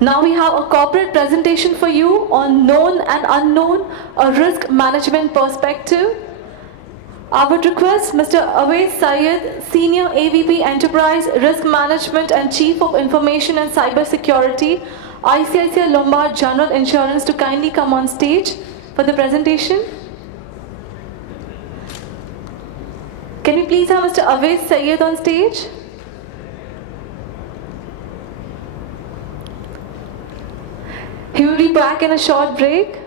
Now we have a corporate presentation for you on known and unknown, a risk management perspective. I would request Mr. Awais Syed, Senior AVP Enterprise Risk Management and Chief of Information and Cyber Security, ICICI Lombard General Insurance, to kindly come on stage for the presentation. Can we please have Mr. Awais Syed on stage? He will be back in a short break.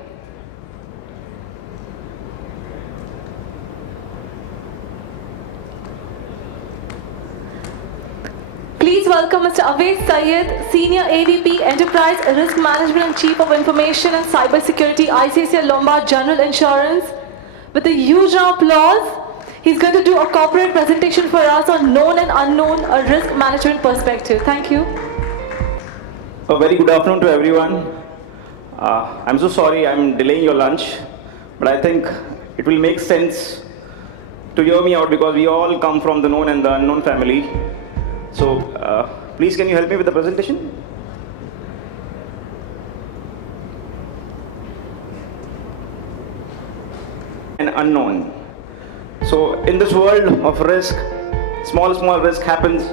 Please welcome Mr. Awais Syed, Senior AVP Enterprise Risk Management and Chief of Information and Cyber Security, ICICI Lombard General Insurance. With a huge round of applause, he's going to do a corporate presentation for us on known and unknown, a risk management perspective. Thank you. A very good afternoon to everyone. I'm so sorry I'm delaying your lunch, but I think it will make sense to hear me out because we all come from the known and the unknown family. So please can you help me with the presentation? And unknown. So in this world of risk, small risk happens.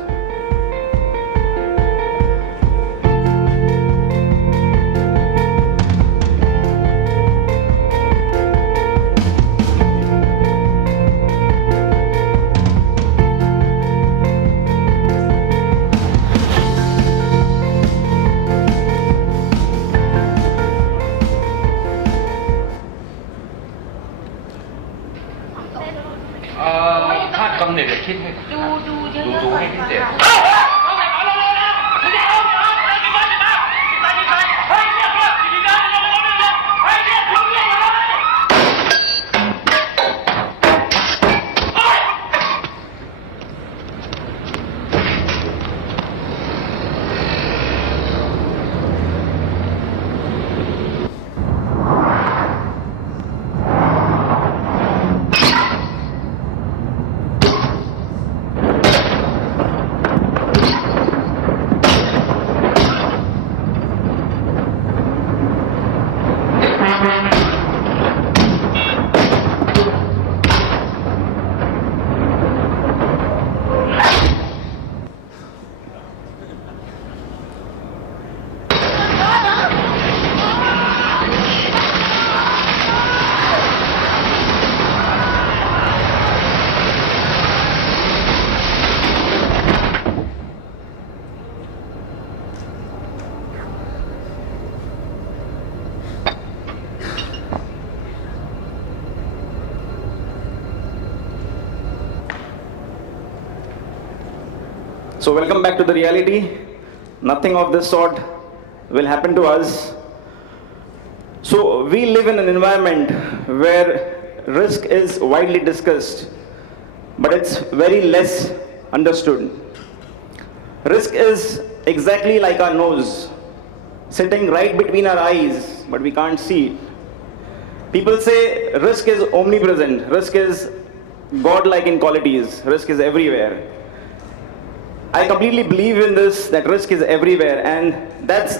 So welcome back to the reality. Nothing of this sort will happen to us. So we live in an environment where risk is widely discussed, but it's very less understood. Risk is exactly like our nose, sitting right between our eyes, but we can't see it. People say risk is omnipresent, risk is godlike in qualities, risk is everywhere. I completely believe in this, that risk is everywhere, and that's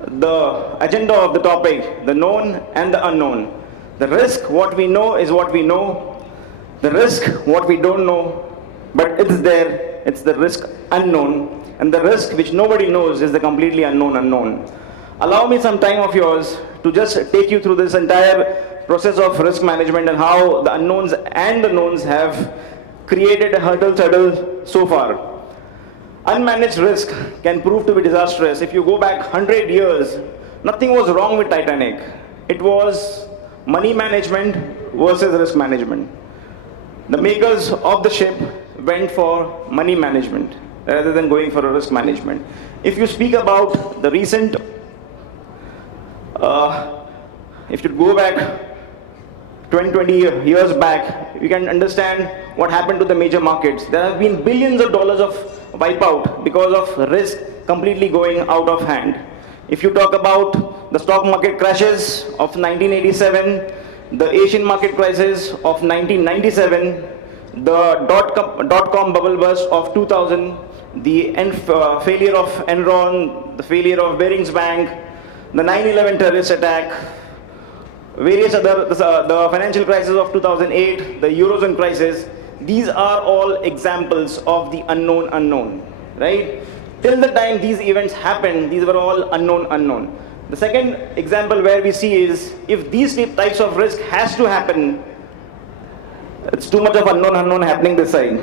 the agenda of the topic, the known and the unknown. The risk, what we know is what we know. The risk, what we don't know, but it's there, it's the risk unknown. And the risk which nobody knows is the completely unknown. Allow me some time of yours to just take you through this entire process of risk management and how the unknowns and the knowns have created a hurdle so far. Unmanaged risk can prove to be disastrous. If you go back 100 years, nothing was wrong with Titanic. It was money management versus risk management. The makers of the ship went for money management rather than going for a risk management. If you speak about the recent, if you go back 20 years back, you can understand what happened to the major markets. There have been billions of dollars of wipeout because of risk completely going out of hand. If you talk about the stock market crashes of 1987, the Asian market crisis of 1997, the dot-com bubble burst of 2000, the failure of Enron, the failure of Barings Bank, the 9/11 terrorist attack, various other, the financial crisis of 2008, the Eurozone crisis. These are all examples of the unknown unknown, right? Till the time these events happened, these were all unknown. The second example where we see is, if these types of risk has to happen, it's too much of unknown happening this side.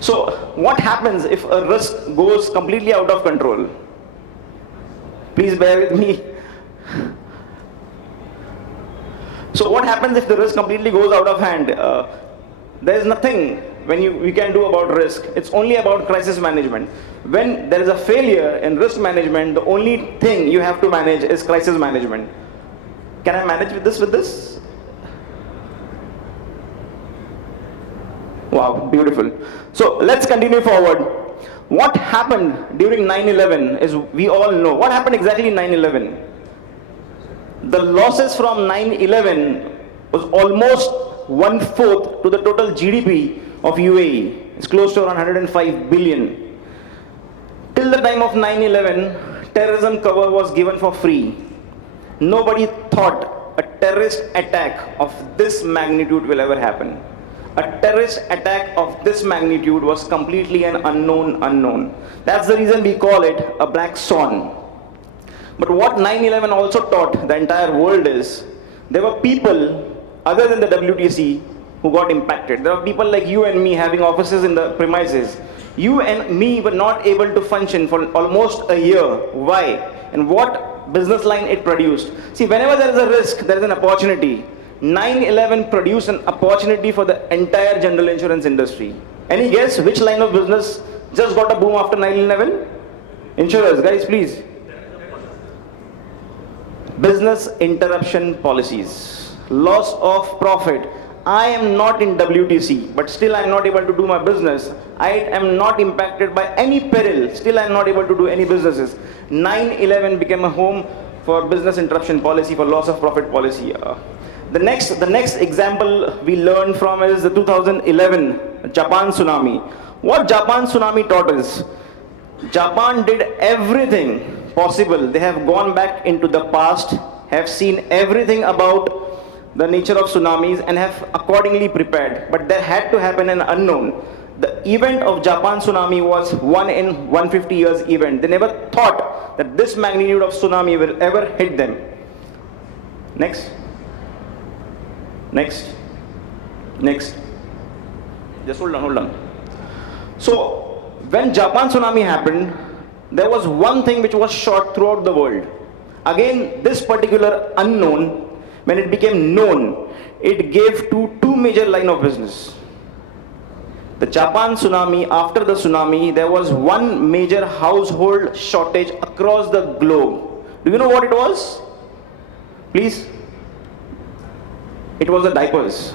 So what happens if a risk goes completely out of control? Please bear with me. So what happens if the risk completely goes out of hand? There is nothing we can do about risk. It's only about crisis management. When there is a failure in risk management, the only thing you have to manage is crisis management. Can I manage with this? Wow, beautiful. So let's continue forward. What happened during 9/11 is, we all know. What happened exactly in 9/11? The losses from 9/11 was almost 1/4 to the total GDP of UAE. It's close to around 105 billion. Till the time of 9/11, terrorism cover was given for free. Nobody thought a terrorist attack of this magnitude will ever happen. A terrorist attack of this magnitude was completely an unknown. That's the reason we call it a black swan. But what 9/11 also taught the entire world is, there were people other than the WTC who got impacted. There are people like you and me having offices in the premises. You and me were not able to function for almost a year. Why? And what business line it produced? See, whenever there is a risk, there is an opportunity. 9/11 produced an opportunity for the entire general insurance industry. Any guess which line of business just got a boom after 9/11? Insurers, guys, please. Business interruption policies. Loss of profit. I am not in WTC, but still I am not able to do my business. I am not impacted by any peril. Still I am not able to do any businesses. 9/11 became a home for business interruption policy, for loss of profit policy. The next example we learned from is the 2011 Japan tsunami. What Japan tsunami taught us? Japan did everything possible. They have gone back into the past, have seen everything about the nature of tsunamis and have accordingly prepared. But there had to happen an unknown. The event of Japan tsunami was 1 in 150 years event. They never thought that this magnitude of tsunami will ever hit them. Next. Just hold on. So, when Japan tsunami happened, there was one thing which was shot throughout the world. Again, this particular unknown, when it became known, it gave to two major line of business. The Japan tsunami, after the tsunami, there was one major household shortage across the globe. Do you know what it was? Please. It was the diapers.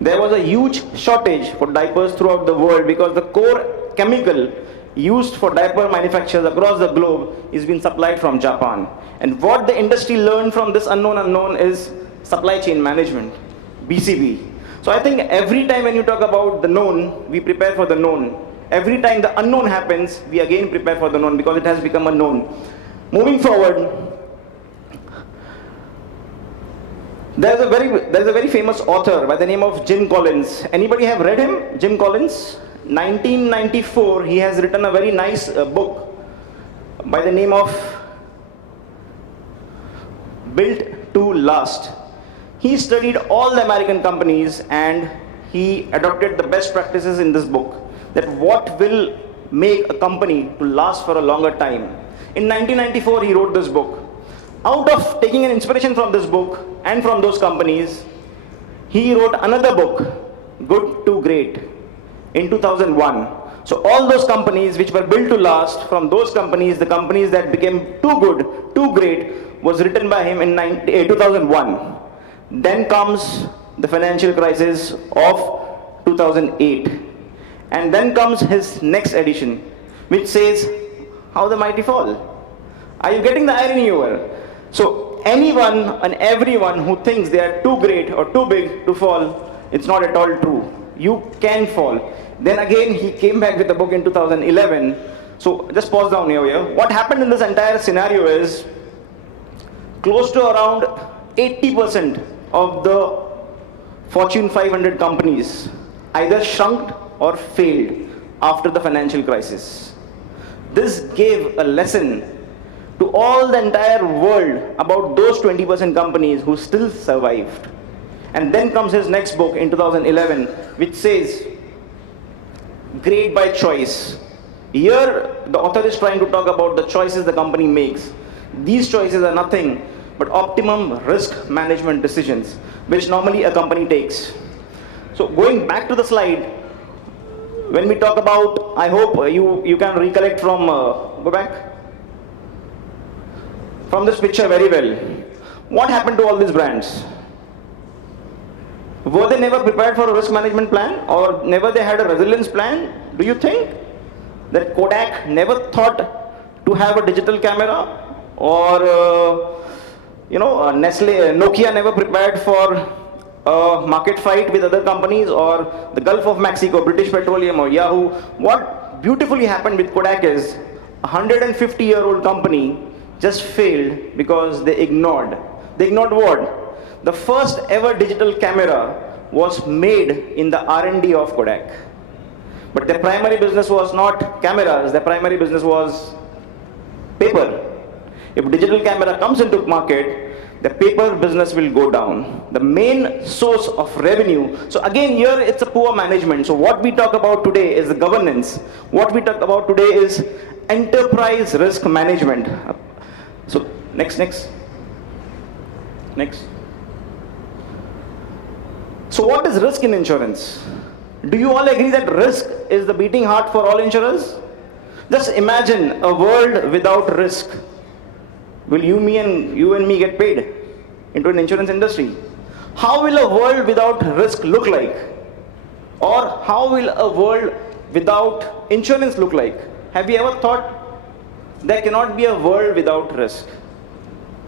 There was a huge shortage for diapers throughout the world because the core chemical used for diaper manufacturers across the globe is being supplied from Japan. And what the industry learned from this unknown is supply chain management, BCB. So I think every time when you talk about the known, we prepare for the known. Every time the unknown happens, we again prepare for the known because it has become a known. Moving forward, there's a very famous author by the name of Jim Collins. Anybody have read him? Jim Collins? 1994, he has written a very nice book by the name of Built to Last. He studied all the American companies and he adopted the best practices in this book, that what will make a company to last for a longer time. In 1994, he wrote this book. Out of taking an inspiration from this book and from those companies, he wrote another book, Good to Great, in 2001. So all those companies which were built to last, from those companies, the companies that became too good, too great, was written by him in 2001. Then comes the financial crisis of 2008. And then comes his next edition, which says, How the Mighty Fall. Are you getting the irony over? So anyone and everyone who thinks they are too great or too big to fall, it's not at all true. You can fall. Then again, he came back with the book in 2011. So just pause down here. What happened in this entire scenario is close to around 80% of the Fortune 500 companies either shrunk or failed after the financial crisis. This gave a lesson to all the entire world about those 20% companies who still survived. And then comes his next book in 2011, which says, Great by Choice. Here, the author is trying to talk about the choices the company makes. These choices are nothing but optimum risk management decisions, which normally a company takes. So going back to the slide, when we talk about, I hope you can recollect from, go back, from this picture very well. What happened to all these brands? Were they never prepared for a risk management plan, or never they had a resilience plan? Do you think that Kodak never thought to have a digital camera, or Nestle, Nokia never prepared for a market fight with other companies, or the Gulf of Mexico, British Petroleum, or Yahoo? What beautifully happened with Kodak is a 150-year-old company just failed because they ignored. They ignored what? The first ever digital camera was made in the R&D of Kodak. But their primary business was not cameras, their primary business was paper. If digital camera comes into market, the paper business will go down. The main source of revenue. So again, here it's a poor management. So what we talk about today is the governance. What we talk about today is enterprise risk management. So next. So what is risk in insurance? Do you all agree that risk is the beating heart for all insurers? Just imagine a world without risk. Will you and me get paid into an insurance industry? How will a world without risk look like? Or how will a world without insurance look like? Have you ever thought there cannot be a world without risk?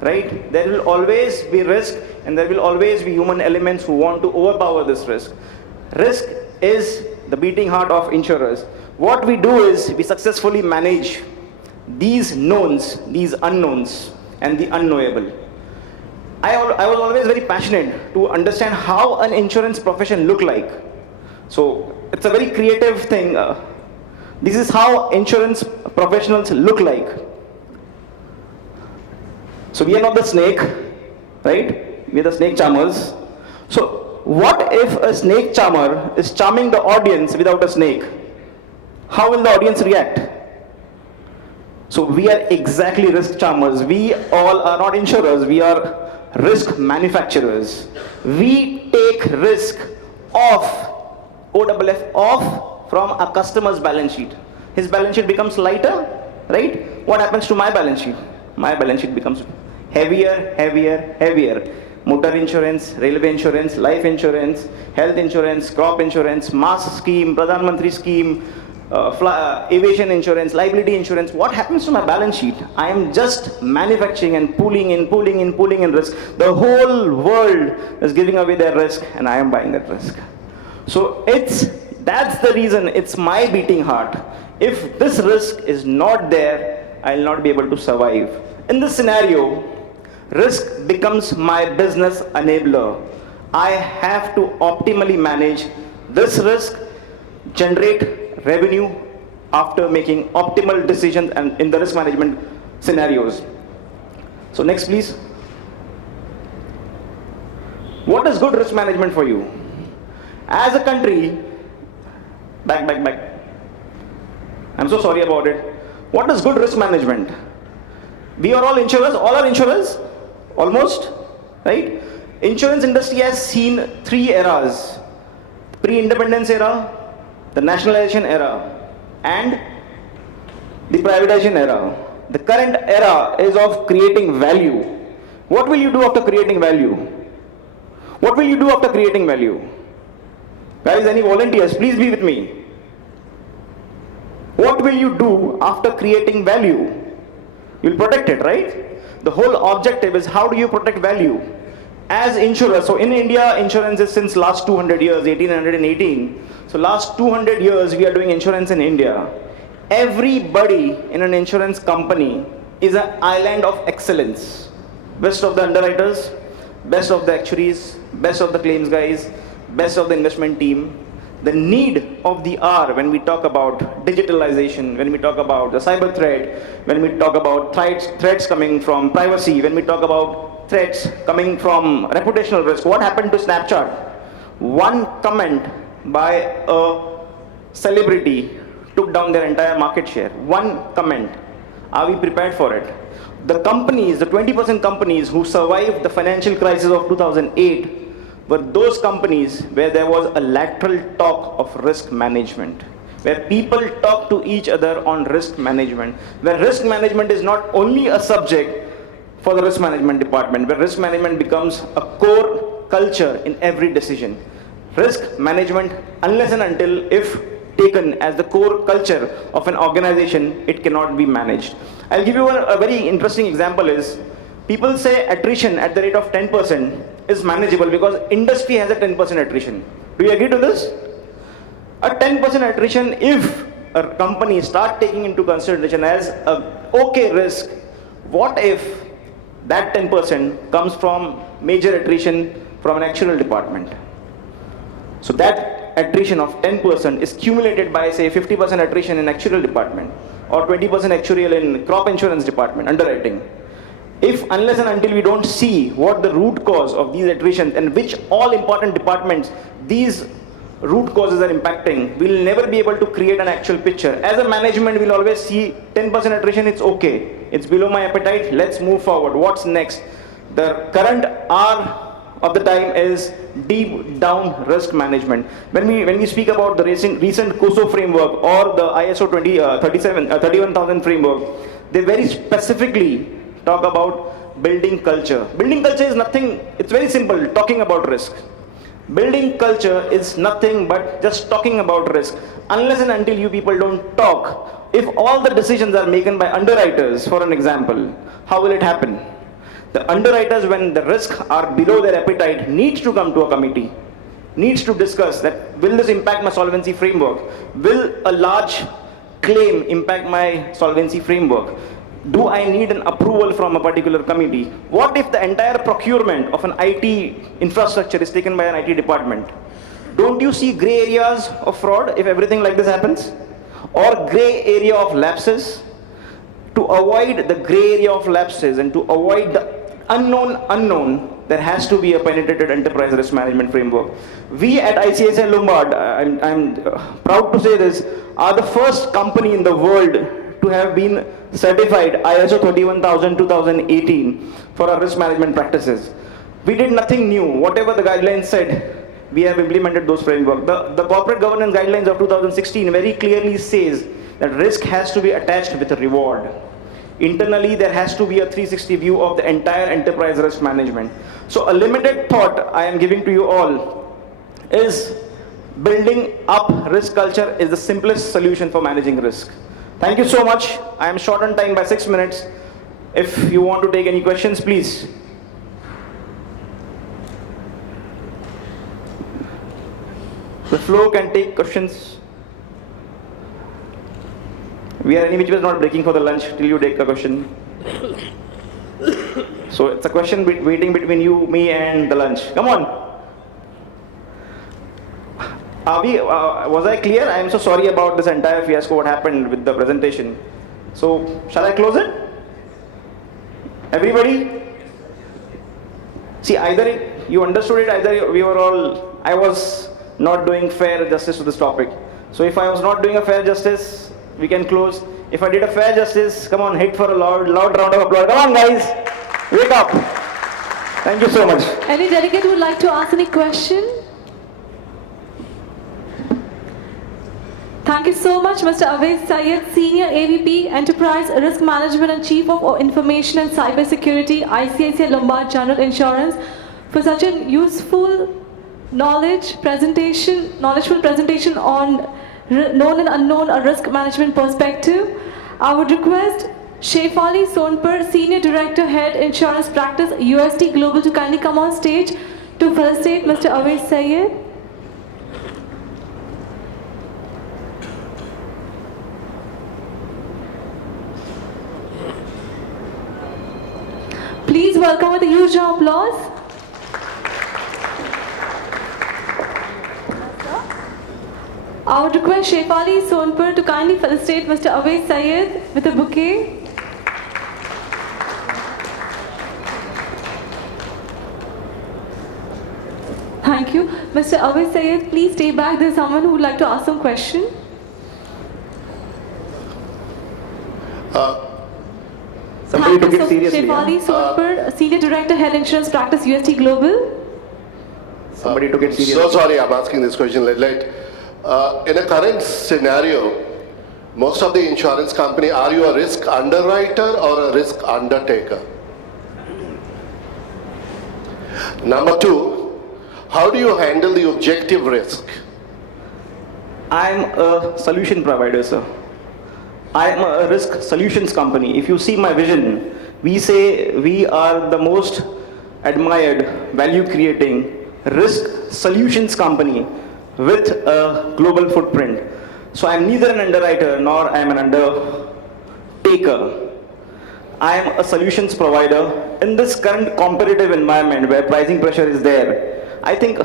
Right? There will always be risk, and there will always be human elements who want to overpower this risk. Risk is the beating heart of insurers. What we do is we successfully manage these knowns, these unknowns, and the unknowable. I was always very passionate to understand how an insurance profession look like. So it's a very creative thing. This is how insurance professionals look like. So we are not the snake, right? We are the snake charmers. So what if a snake charmer is charming the audience without a snake? How will the audience react? So we are exactly risk charmers. We all are not insurers. We are risk manufacturers. We take risk off, OFF, off from a customer's balance sheet. His balance sheet becomes lighter, right? What happens to my balance sheet? My balance sheet becomes heavier. Motor insurance, railway insurance, life insurance, health insurance, crop insurance, mass scheme, Pradhan Mantri scheme, aviation insurance, liability insurance. What happens to my balance sheet? I am just manufacturing and pulling in risk. The whole world is giving away their risk, and I am buying that risk. So that's the reason it's my beating heart. If this risk is not there, I'll not be able to survive. In this scenario, risk becomes my business enabler. I have to optimally manage this risk, generate revenue after making optimal decisions and in the risk management scenarios. So next, please. What is good risk management for you? As a country, back. I'm so sorry about it. What is good risk management? We are all insurers, almost, right? Insurance industry has seen 3 eras: pre-independence era, the nationalization era, and the privatization era. The current era is of creating value. What will you do after creating value? What will you do after creating value? Guys, any volunteers, please be with me. What will you do after creating value? You'll protect it, right? The whole objective is how do you protect value? as insurers, so in India, insurance is since last 200 years, 1818. So last 200 years, we are doing insurance in India. Everybody in an insurance company is an island of excellence. Best of the underwriters, best of the actuaries, best of the claims guys, best of the investment team. The need of the hour when we talk about digitalization, when we talk about the cyber threat, when we talk about threats coming from privacy, when we talk about threats coming from reputational risk. What happened to Snapchat? One comment by a celebrity took down their entire market share. One comment. Are we prepared for it? The companies, the 20% companies who survived the financial crisis of 2008 were those companies where there was a lateral talk of risk management, where people talk to each other on risk management, where risk management is not only a subject for the risk management department, where risk management becomes a core culture in every decision. Risk management, unless and until if taken as the core culture of an organization, it cannot be managed. I'll give you a very interesting example is, people say attrition at the rate of 10% is manageable because industry has a 10% attrition. Do you agree to this? A 10% attrition, if a company start taking into consideration as a okay risk, what if that 10% comes from major attrition from an actuarial department? So that attrition of 10% is cumulated by, say, 50% attrition in actuarial department or 20% actuarial in crop insurance department, underwriting. If, unless and until we don't see what the root cause of these attritions and which all important departments these root causes are impacting, we'll never be able to create an actual picture. As a management, we'll always see 10% attrition, it's okay. It's below my appetite, let's move forward. What's next? The current R of the time is deep down risk management. When we speak about the recent COSO framework or the ISO 31000 framework, they very specifically talk about building culture. Building culture is nothing, it's very simple, talking about risk. Building culture is nothing but just talking about risk. Unless and until you people don't talk, if all the decisions are made by underwriters, for an example, how will it happen? The underwriters, when the risks are below their appetite, needs to come to a committee, needs to discuss that, will this impact my solvency framework? Will a large claim impact my solvency framework? Do I need an approval from a particular committee? What if the entire procurement of an IT infrastructure is taken by an IT department? Don't you see gray areas of fraud if everything like this happens? Or gray area of lapses? To avoid the gray area of lapses and to avoid the unknown, there has to be a penetrated enterprise risk management framework. We at ICICI Lombard, I'm proud to say this, are the first company in the world to have been certified ISO 31000 2018 for our risk management practices. We did nothing new. Whatever the guidelines said, we have implemented those frameworks. The corporate governance guidelines of 2016 very clearly says that risk has to be attached with a reward. Internally, there has to be a 360 view of the entire enterprise risk management. So a limited thought I am giving to you all is building up risk culture is the simplest solution for managing risk. Thank you so much. I am short on time by 6 minutes. If you want to take any questions, please. The floor can take questions. We are any which was not breaking for the lunch till you take a question. So it's a question waiting between you, me, and the lunch. Come on. Was I clear? I am so sorry about this entire fiasco, what happened with the presentation. So, shall I close it? Everybody? See, either you understood it, either we were all, I was not doing fair justice to this topic. So if I was not doing a fair justice, we can close. If I did a fair justice, come on, hit for a loud round of applause. Come on, guys, wake up. Thank you so much. Any delegate who would like to ask any question? Thank you so much, Mr. Awais Syed, Senior AVP, Enterprise Risk Management and Chief of Information and Cyber Security, ICICI Lombard General Insurance, for such a useful knowledgeable presentation on known and unknown risk management perspective. I would request Shefali Sonpur, Senior Director, Head Insurance Practice, UST Global, to kindly come on stage to felicitate Mr. Awais Syed. Please welcome with a huge round of applause. I would request Shefali Sonpur to kindly felicitate Mr. Awais Syed with a bouquet. Thank you. Mr. Awais Syed, please stay back. There's someone who would like to ask some question. Somebody took Thank you, it seriously. Shefali Sonpur, Senior Director, Head Insurance Practice, UST Global. Somebody took it seriously. So sorry, I'm asking this question late. In a current scenario, most of the insurance company, are you a risk underwriter or a risk undertaker? Number two, how do you handle the objective risk? I'm a solution provider, sir. I am a risk solutions company. If you see my vision, we say we are the most admired, value creating risk solutions company with a global footprint. So I'm neither an underwriter nor I'm an undertaker. I am a solutions provider in this current competitive environment where pricing pressure is there. I think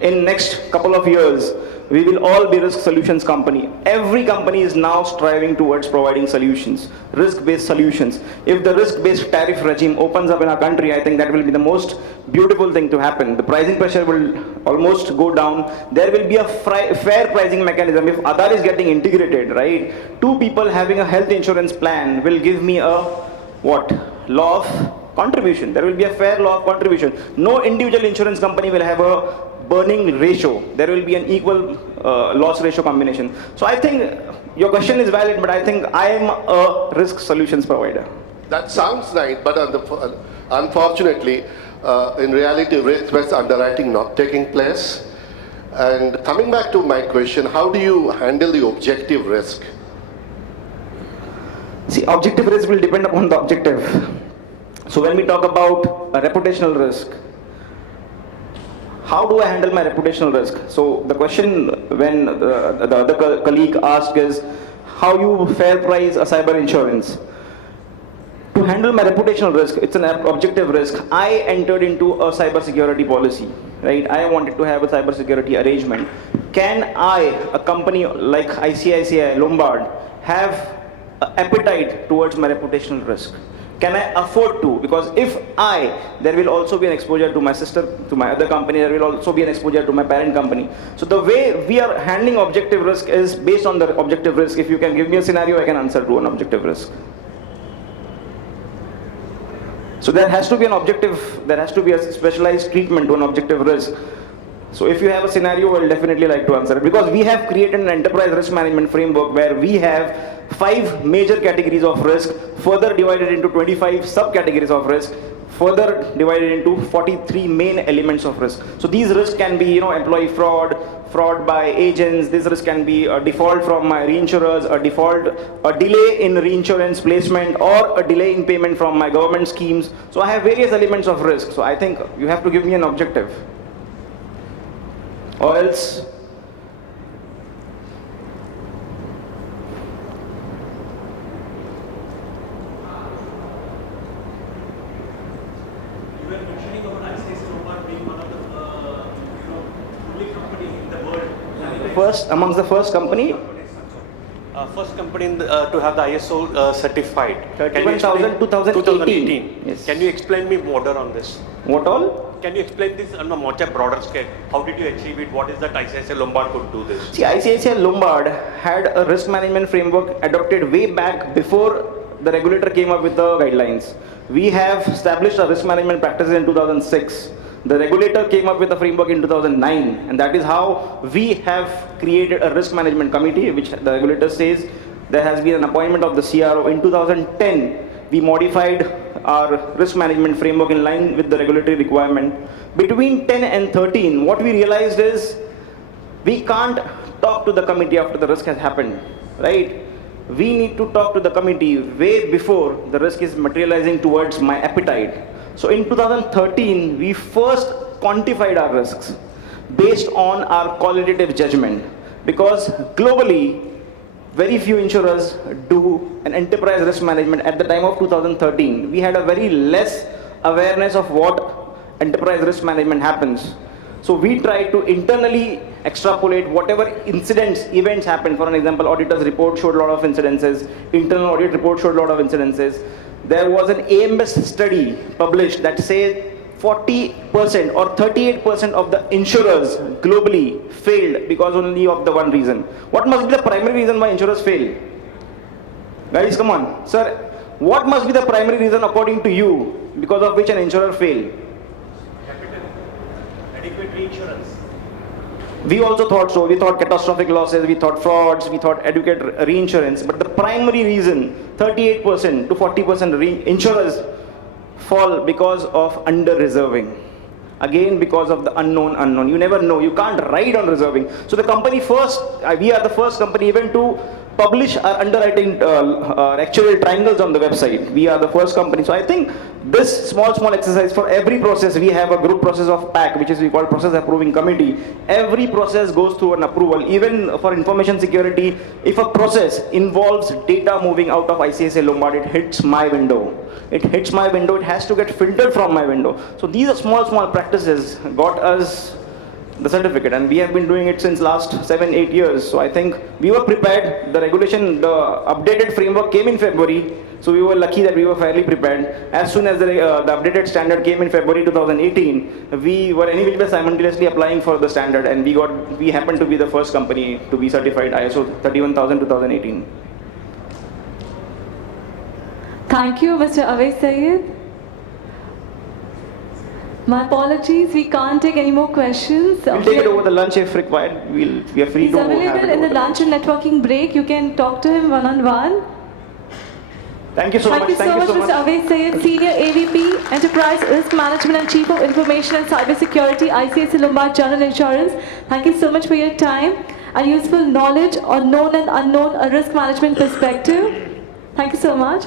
in next couple of years, we will all be risk solutions company. Every company is now striving towards providing solutions, risk-based solutions. If the risk-based tariff regime opens up in our country, I think that will be the most beautiful thing to happen. The pricing pressure will almost go down. There will be a fair pricing mechanism. If Aadhaar is getting integrated, right? Two people having a health insurance plan will give me a what? Law of contribution. There will be a fair law of contribution. No individual insurance company will have a burning ratio. There will be an equal loss ratio combination. So I think your question is valid, but I think I am a risk solutions provider. That sounds nice, but unfortunately, in reality, risk-based underwriting not taking place. And coming back to my question, how do you handle the objective risk? See, objective risk will depend upon the objective. So when we talk about a reputational risk, how do I handle my reputational risk? So the question when the other colleague asked is, how you fair price a cyber insurance? To handle my reputational risk, it's an objective risk. I entered into a cyber security policy, right? I wanted to have a cyber security arrangement. Can I, a company like ICICI, Lombard, have appetite towards my reputational risk? Can I afford to? Because if there will also be an exposure to my sister, to my other company, there will also be an exposure to my parent company. So the way we are handling objective risk is based on the objective risk. If you can give me a scenario, I can answer to an objective risk. So there has to be an objective, there has to be a specialized treatment to an objective risk. So if you have a scenario, I will definitely like to answer it. Because we have created an enterprise risk management framework where we have 5 major categories of risk, further divided into 25 subcategories of risk, further divided into 43 main elements of risk. So these risks can be, employee fraud, fraud by agents. This risk can be a default from my reinsurers, a delay in reinsurance placement, or a delay in payment from my government schemes. So I have various elements of risk. So I think you have to give me an objective. Or else you were mentioning about ICICI Lombard being one of the only company in the world. amongst the first company. First company to have the ISO certified. 2018. Yes. Can you explain me more on this? What all? Can you explain this on a much broader scale? How did you achieve it? What is that ICICI Lombard could do this? See, ICICI Lombard had a risk management framework adopted way back before the regulator came up with the guidelines. We have established a risk management practices in 2006. The regulator came up with a framework in 2009, and that is how we have created a risk management committee, which the regulator says there has been an appointment of the CRO. In 2010, we modified our risk management framework in line with the regulatory requirement. Between 10 and 13, what we realized is we can't talk to the committee after the risk has happened, right? we need to talk to the committee way before the risk is materializing towards my appetite. So in 2013, we first quantified our risks based on our qualitative judgment, because globally, very few insurers do an enterprise risk management. At the time of 2013, we had a very less awareness of what enterprise risk management happens. So we try to internally extrapolate whatever incidents, events happen. For an example, auditor's report showed a lot of incidences, internal audit report showed a lot of incidences. There was an AMS study published that said 40% or 38% of the insurers globally failed because only of the one reason. What must be the primary reason why insurers fail? Guys, come on. Sir, what must be the primary reason according to you because of which an insurer failed? Capital, adequate reinsurance. We also thought so. We thought catastrophic losses, we thought frauds, we thought adequate reinsurance. But the primary reason, 38% to 40% insurers fall because of under-reserving. Again, because of the unknown. You never know. You can't ride on reserving. So the company first, we are the first company even to publish our underwriting actual triangles on the website. We are the first company. So I think this small exercise for every process, we have a group process of PAC, which is we call process approving committee. Every process goes through an approval. Even for information security, if a process involves data moving out of ICICI Lombard, it hits my window. It hits my window. It has to get filtered from my window. So these are small practices got us the certificate, and we have been doing it since last 7-8 years. So I think we were prepared. The regulation, the updated framework came in February, so we were lucky that we were fairly prepared. As soon as the updated standard came in February 2018, we were anyway simultaneously applying for the standard, and we happened to be the first company to be certified ISO 31000 2018. Thank you, Mr. Awais Syed. My apologies, we can't take any more questions. We'll take it over the lunch if required. We are free He's to have available it in the over lunch and networking break. You can talk to him one-on-one. Thank you so much. Thank you so much, Mr. Awais Syed, Senior AVP, Enterprise Risk Management and Chief of Information and Cybersecurity, ICICI Lombard General Insurance. Thank you so much for your time and useful knowledge on known and unknown risk management perspective. Thank you so much.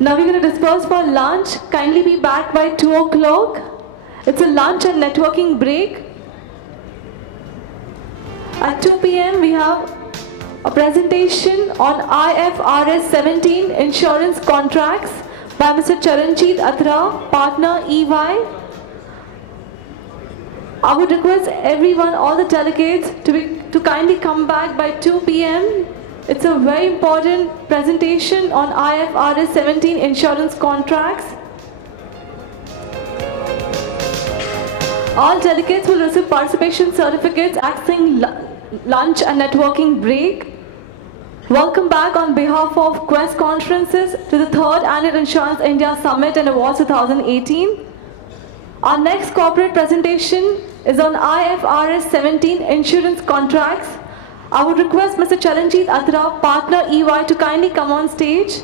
Now we're going to disperse for lunch. Kindly be back by 2 o'clock. It's a lunch and networking break. At 2 p.m. we have a presentation on IFRS 17 insurance contracts by Mr. Charanjit Atra, partner EY. I would request everyone, all the delegates, to kindly come back by 2 p.m. It's a very important presentation on IFRS 17 insurance contracts. All delegates will receive participation certificates accessing lunch and networking break. Welcome back on behalf of Quest Conferences to the 3rd Annual Insurance India Summit and Awards 2018. Our next corporate presentation is on IFRS 17 insurance contracts. I would request Mr. Charanjit Atra, partner EY, to kindly come on stage.